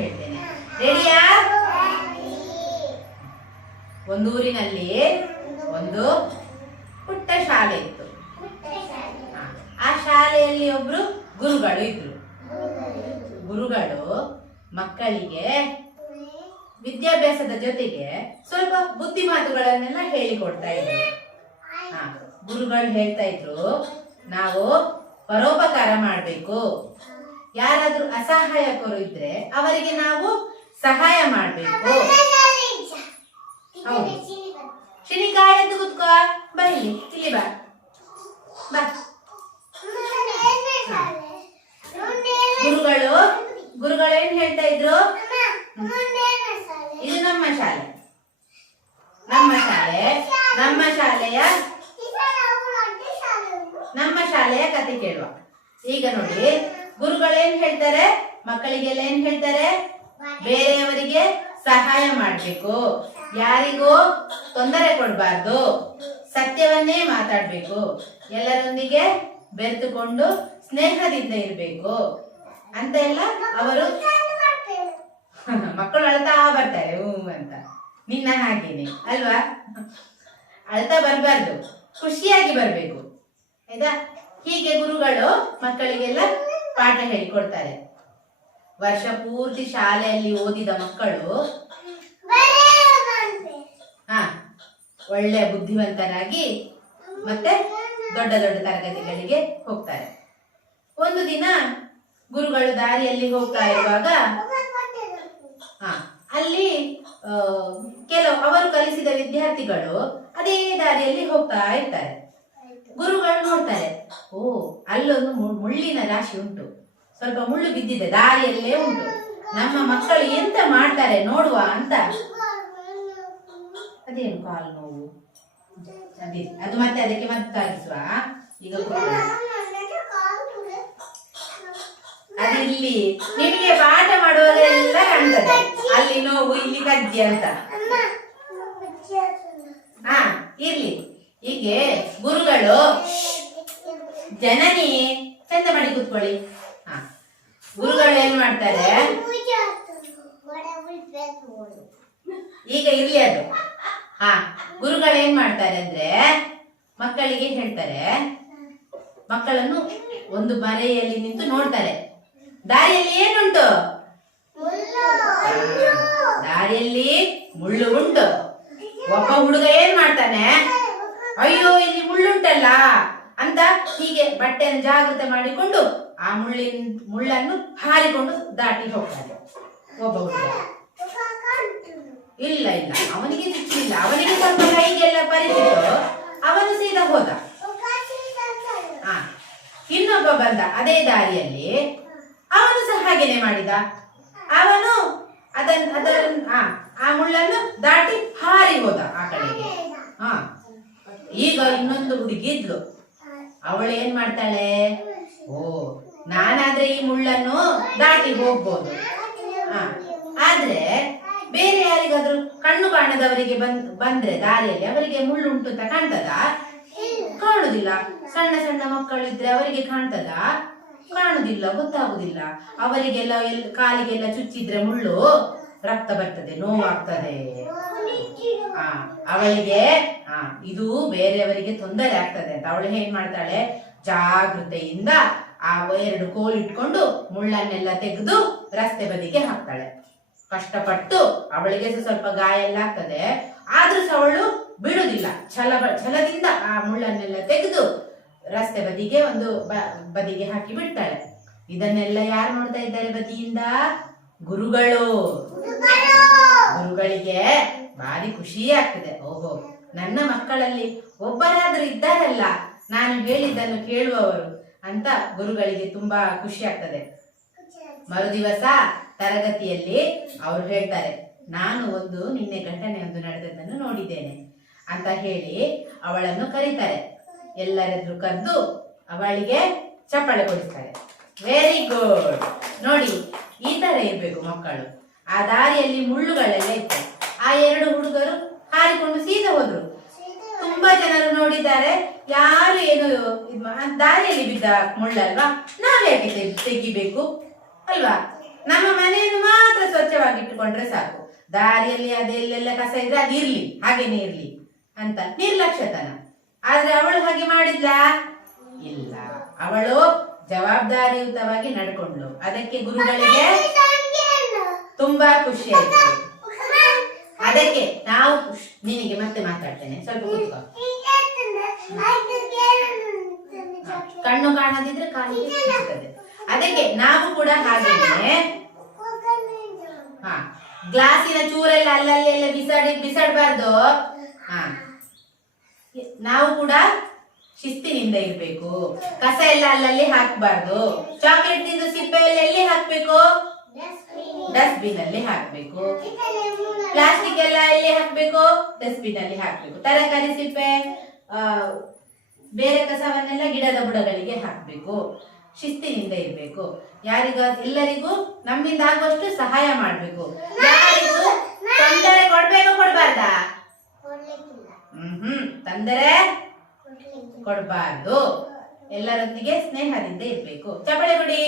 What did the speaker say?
ಹೇಳ್ತೇನೆ ರೆಡಿಯಾ ಒಂದೂರಿನಲ್ಲಿ ಒಂದು ಪುಟ್ಟ ಶಾಲೆ ಇತ್ತು. ಆ ಶಾಲೆಯಲ್ಲಿ ಒಬ್ರು ಗುರುಗಳು ಇದ್ರು ಗುರುಗಳು ಮಕ್ಕಳಿಗೆ ವಿದ್ಯಾಭ್ಯಾಸದ ಜೊತೆಗೆ ಸ್ವಲ್ಪ ಬುದ್ಧಿ ಮಾತುಗಳನ್ನೆಲ್ಲ ಹೇಳಿಕೊಡ್ತಾ ಇದ್ರು. ಗುರುಗಳು ಹೇಳ್ತಾ ಇದ್ರು, ನಾವು ಪರೋಪಕಾರ ಮಾಡಬೇಕು ಯಾರಾದ್ರೂ ಅಸಹಾಯಕರು ಇದ್ರೆ ಅವರಿಗೆ ನಾವು ಸಹಾಯ ಮಾಡಬೇಕು. ಹೌದು. ಕುತ್ಕೋ. ಬರಲಿ ಇಲ್ಲಿ ಬಾ. ಗುರುಗಳು ಗುರುಗಳು ಏನ್ ಹೇಳ್ತಾ ಇದ್ರು? ಇದು ನಮ್ಮ ಶಾಲೆ. ನಮ್ಮ ಶಾಲೆ. ನಮ್ಮ ಶಾಲೆಯ ನಮ್ಮ ಶಾಲೆಯ ಕತೆ ಕೇಳುವ. ಈಗ ನೋಡಿ. ಗುರುಗಳು ಏನ್ ಹೇಳ್ತಾರೆ? ಮಕ್ಕಳಿಗೆಲ್ಲ ಏನ್ ಹೇಳ್ತಾರೆ? ಬೇರೆಯವರಿಗೆ ಸಹಾಯ ಮಾಡ್ಬೇಕು. ಯಾರಿಗೂ ತೊಂದರೆ ಕೊಡಬಾರ್ದು. ಸತ್ಯವನ್ನೇ ಮಾತಾಡ್ಬೇಕು. ಎಲ್ಲರೊಂದಿಗೆ ಬೆರೆತುಕೊಂಡು ಸ್ನೇಹದಿಂದ ಇರಬೇಕು. ಅಂತ ಎಲ್ಲ ಅವರು ಮಕ್ಕಳು ಅಳ್ತಾ ಬರ್ತಾರೆ ಹ್ಞೂ ಅಂತ. ನಿನ್ನ ಹಾಗೇನೆ, ಅಲ್ವಾ? ಅಳ್ತಾ ಬರಬಾರ್ದು. ಖುಷಿಯಾಗಿ ಬರಬೇಕು. ಆಯ್ತಾ? ಹೀಗೆ ಗುರುಗಳು ಮಕ್ಕಳಿಗೆಲ್ಲ ಪಾಠ ಹೇಳಿಕೊಡ್ತಾರೆ. ವರ್ಷ ಪೂರ್ತಿ ಶಾಲೆಯಲ್ಲಿ ಓದಿದ ಮಕ್ಕಳು ಹಾ ಒಳ್ಳೆ ಬುದ್ಧಿವಂತರಾಗಿ ಮತ್ತೆ ದೊಡ್ಡ ದೊಡ್ಡ ತರಗತಿಗಳಿಗೆ ಹೋಗ್ತಾರೆ. ಒಂದು ದಿನ ಗುರುಗಳು ದಾರಿಯಲ್ಲಿ ಹೋಗ್ತಾ ಇರುವಾಗ ಹಾ ಅಲ್ಲಿ ಕೆಲವು ಅವರು ಕಲಿಸಿದ ವಿದ್ಯಾರ್ಥಿಗಳು ಅದೇ ದಾರಿಯಲ್ಲಿ ಹೋಗ್ತಾ ಇರ್ತಾರೆ ಗುರುಗಳು ನೋಡ್ತಾರೆ ಓ ಅಲ್ಲೊಂದು ಮು- ಮುಳ್ಳಿನ ರಾಶಿ ಉಂಟು. ಸ್ವಲ್ಪ ಮುಳ್ಳು ಬಿದ್ದಿದೆ, ದಾರಿಯಲ್ಲೇ ಉಂಟು. ನಮ್ಮ ಮಕ್ಕಳು ಎಂತ ಮಾಡ್ತಾರೆ ನೋಡುವ ಅಂತ. ಅದೇನು ಕಾಲು ನೋವು? ಅದೇ, ಅದು ಮತ್ತೆ ಅದಕ್ಕೆ ಮತ್ತೆ ತಾಗಿಸುವ ಈಗ. ಅದಿಲ್ಲಿ ನಿಮಗೆ ಪಾಠ ಮಾಡುವಾಗ ಎಲ್ಲ ಕಾಣ್ತದೆ. ಅಲ್ಲಿ ನೋವು, ಇಲ್ಲಿ ಕಜ್ಜಿ ಅಂತ. ಹಾ, ಇರ್ಲಿ. ಹೀಗೆ ಗುರುಗಳು ಜನನಿ ಚಂದ ಮಾಡಿ ಕೂತ್ಕೊಳ್ಳಿ? ಗುರುಗಳು ಏನ್ ಮಾಡ್ತಾರೆ? ಈಗ ಇರ್ಲಿ ಅದು. ಹಾ. ಗುರುಗಳು ಏನ್ ಮಾಡ್ತಾರೆ ಅಂದ್ರೆ, ಮಕ್ಕಳಿಗೆ ಹೇಳ್ತಾರೆ, ಮಕ್ಕಳನ್ನು ಒಂದು ಮರೆಯಲ್ಲಿ ನಿಂತು ನೋಡ್ತಾರೆ. ದಾರಿಯಲ್ಲಿ ಏನುಂಟು? ದಾರಿಯಲ್ಲಿ ಮುಳ್ಳು ಉಂಟು. ಒಬ್ಬ ಹುಡುಗ ಏನ್ ಮಾಡ್ತಾನೆ? ಅಯ್ಯೋ, ಇಲ್ಲಿ ಮುಳ್ಳುಂಟಲ್ಲ. ಹೀಗೆ ಬಟ್ಟೆಯನ್ನು ಜಾಗೃತ ಮಾಡಿಕೊಂಡು ಆ ಮುಳ್ಳಿನ, ಮುಳ್ಳನ್ನು ಹಾರಿಕೊಂಡು ದಾಟಿ ಹೋಗ್ತಾನೆ. ಒಬ್ಬ ಇಲ್ಲ ಇಲ್ಲ. ಅವನಿಗೆ ಸಿಕ್ಕಿಲ್ಲ. ಅವನಿಗೆ ಸ್ವಲ್ಪ ಕೈಗೆಲ್ಲ ಪರಿಚಿತು ಅವನು ಸೀದಾ ಹೋದ. ಇನ್ನೊಬ್ಬ ಬಂದ ಅದೇ ದಾರಿಯಲ್ಲಿ. ಅವನು ಸಹ ಹಾಗೇನೆ ಮಾಡಿದ. ಅವನು ಅದನ್ ಅದರ ಆ ಮುಳ್ಳನ್ನು ದಾಟಿ ಹಾರಿ ಹೋದ ಆ ಕಡೆಗೆ. ಹಾ ಈಗ ಇನ್ನೊಂದು ಹುಡುಗಿ ಇದ್ಲು. ಅವಳು ಏನ್ ಮಾಡ್ತಾಳೆ? ಓ, ನಾನಾದ್ರೆ ಈ ಮುಳ್ಳನ್ನು ದಾಟಿ ಹೋಗ್ಬೋದು. ಆದ್ರೆ ಬೇರೆ ಯಾರಿಗಾದ್ರೂ ಕಣ್ಣು ಕಾಣದವರಿಗೆ ಬಂದ್, ಬಂದ್ರೆ ದಾರಿಯಲ್ಲಿ ಅವರಿಗೆ ಮುಳ್ಳುಂಟು ಅಂತ ಕಾಣ್ತದ? ಕಾಣುದಿಲ್ಲ. ಸಣ್ಣ ಸಣ್ಣ ಮಕ್ಕಳು ಇದ್ರೆ ಅವರಿಗೆ ಕಾಣ್ತದ? ಕಾಣುದಿಲ್ಲ, ಗೊತ್ತಾಗುದಿಲ್ಲ. ಅವರಿಗೆಲ್ಲ ಕಾಲಿಗೆಲ್ಲ ಚುಚ್ಚಿದ್ರೆ ಮುಳ್ಳು ರಕ್ತ ಬರ್ತದೆ, ನೋವಾಗ್ತದೆ. ಅವಳಿಗೆ ಆ ಇದು ಬೇರೆಯವರಿಗೆ ತೊಂದರೆ ಆಗ್ತದೆ ಅಂತ. ಅವಳು ಏನ್ ಮಾಡ್ತಾಳೆ? ಜಾಗೃತೆಯಿಂದ ಆ ಎರಡು ಕೋಲ್ ಇಟ್ಕೊಂಡು ಮುಳ್ಳನ್ನೆಲ್ಲ ತೆಗೆದು ರಸ್ತೆ ಬದಿಗೆ ಹಾಕ್ತಾಳೆ. ಕಷ್ಟಪಟ್ಟು ಅವಳಿಗೆ ಸ್ವಲ್ಪ ಗಾಯ ಎಲ್ಲ ಆಗ್ತದೆ. ಆದ್ರೂ ಸಹ ಅವಳು ಬಿಡುದಿಲ್ಲ. ಛಲ ಛಲದಿಂದ ಆ ಮುಳ್ಳನ್ನೆಲ್ಲ ತೆಗೆದು ರಸ್ತೆ ಬದಿಗೆ ಒಂದು ಬ- ಬದಿಗೆ ಹಾಕಿ ಬಿಡ್ತಾಳೆ. ಇದನ್ನೆಲ್ಲ ಯಾರು ನೋಡ್ತಾ ಇದ್ದಾರೆ ಬದಿಯಿಂದ? ಗುರುಗಳು. ಗುರುಗಳಿಗೆ ಭಾರಿ ಖುಷಿಯೇ ಆಗ್ತಿದೆ ಓಹೋ, ನನ್ನ ಮಕ್ಕಳಲ್ಲಿ ಒಬ್ಬರಾದರೂ ಇದ್ದಾರಲ್ಲ, ನಾನು ಹೇಳಿದ್ದನ್ನು ಕೇಳುವವರು ಅಂತ ಗುರುಗಳಿಗೆ ತುಂಬಾ ಖುಷಿ ಆಗ್ತದೆ ಮರುದಿವಸ ತರಗತಿಯಲ್ಲಿ ಅವರು ಹೇಳ್ತಾರೆ, ನಾನು ಒಂದು ನಿನ್ನೆ ಘಟನೆ ಒಂದು ನಡೆದದ್ದನ್ನು ನೋಡಿದ್ದೇನೆ ಅಂತ ಹೇಳಿ ಅವಳನ್ನು ಕರೀತಾರೆ. ಎಲ್ಲರೆದ್ರು ಕರೆದು ಅವಳಿಗೆ ಚಪ್ಪಾಳೆ ಕೊಡಿಸ್ತಾರೆ. ವೆರಿ ಗುಡ್ ನೋಡಿ, ಈ ತರ ಇರ್ಬೇಕು ಮಕ್ಕಳು. ಆ ದಾರಿಯಲ್ಲಿ ಮುಳ್ಳುಗಳೆಲ್ಲ ಇತ್ತು ಆ ಎರಡು ಹುಡುಗರು ಹಾರಿಕೊಂಡು ಸೀದಾ ಹೋದ್ರು. ತುಂಬಾ ಜನರು ನೋಡಿದ್ದಾರೆ. ಯಾರು ಏನು ಇದ್ ದಾರಿಯಲ್ಲಿ ಬಿದ್ದ ಮುಳ್ಳಲ್ವಾ ನಾವ್ಯಾಕೆ ತೆಗ್- ತೆಗಿಬೇಕು ಅಲ್ವಾ? ನಮ್ಮ ಮನೆಯನ್ನು ಮಾತ್ರ ಸ್ವಚ್ಛವಾಗಿಟ್ಟುಕೊಂಡ್ರೆ ಸಾಕು. ದಾರಿಯಲ್ಲಿ ಅದೆಲ್ಲೆಲ್ಲ ಕಸ ಇದ್ರೆ ಅದು ಇರ್ಲಿ ಹಾಗೇನೆ ಇರ್ಲಿ ಅಂತ ನಿರ್ಲಕ್ಷ್ಯತನ. ಆದ್ರೆ ಅವಳು ಹಾಗೆ ಮಾಡಿದ್ಲಾ? ಇಲ್ಲ. ಅವಳು ಜವಾಬ್ದಾರಿಯುತವಾಗಿ ನಡ್ಕೊಂಡ್ಲು ಅದಕ್ಕೆ ಗುರುಗಳಿಗೆ ತುಂಬಾ ಖುಷಿ ಆಯ್ತು. ಅದಕ್ಕೆ ನಾವು ನಿನಗೆ ಮತ್ತೆ ಮಾತಾಡ್ತೇನೆ. ಸ್ವಲ್ಪ ಕಣ್ಣು ಕಾಣದಿದ್ರೆ ಕಾಲಿಗೆ. ಅದಕ್ಕೆ ನಾವು ಕೂಡ ಹಾಗೇನೆ. ಹಾ. ಗ್ಲಾಸಿನ ಚೂರೆಲ್ಲ ಅಲ್ಲಲ್ಲಿ ಎಲ್ಲ ಬಿಸಾಡಿ, ಬಿಸಾಡಬಾರ್ದು. ಹಾ. ನಾವು ಕೂಡ ಶಿಸ್ತಿನಿಂದ ಇರ್ಬೇಕು. ಕಸ ಎಲ್ಲ ಅಲ್ಲಲ್ಲಿ ಹಾಕ್ಬಾರ್ದು. ಚಾಕ್ಲೇಟ್ ತಿಂದು ಸಿಪ್ಪೆ ಎಲ್ಲ ಎಲ್ಲಿ ಹಾಕ್ಬೇಕು? ಡಸ್ಟ್ಬಿನ್ ಅಲ್ಲಿ ಹಾಕ್ಬೇಕು. ಪ್ಲಾಸ್ಟಿಕ್ ಎಲ್ಲ ಎಲ್ಲಿ ಹಾಕ್ಬೇಕು? ಡಸ್ಟ್ಬಿನ್ ಅಲ್ಲಿ ಹಾಕ್ಬೇಕು. ತರಕಾರಿ ಸಿಪ್ಪೆ ಬೇರೆ ಕಸವನ್ನೆಲ್ಲ ಗಿಡದ ಬುಡಗಳಿಗೆ ಹಾಕ್ಬೇಕು. ಶಿಸ್ತಿನಿಂದ ಇರ್ಬೇಕು. ಯಾರಿಗ ಎಲ್ಲರಿಗೂ ನಮ್ಮಿಂದ ಆಗುವಷ್ಟು ಸಹಾಯ ಮಾಡ್ಬೇಕು. ಯಾರಿಗೂ ತೊಂದರೆ ಕೊಡ್ಬೇಕು ಕೊಡ್ಬಾರ್ದಾ? ಹ್ಮ್ ಹ್ಮ್ ತೊಂದರೆ ಕೊಡ್ಬಾರ್ದು. ಎಲ್ಲರೊಂದಿಗೆ ಸ್ನೇಹದಿಂದ ಇರ್ಬೇಕು. ಚಪಳೆ ಕೊಡಿ.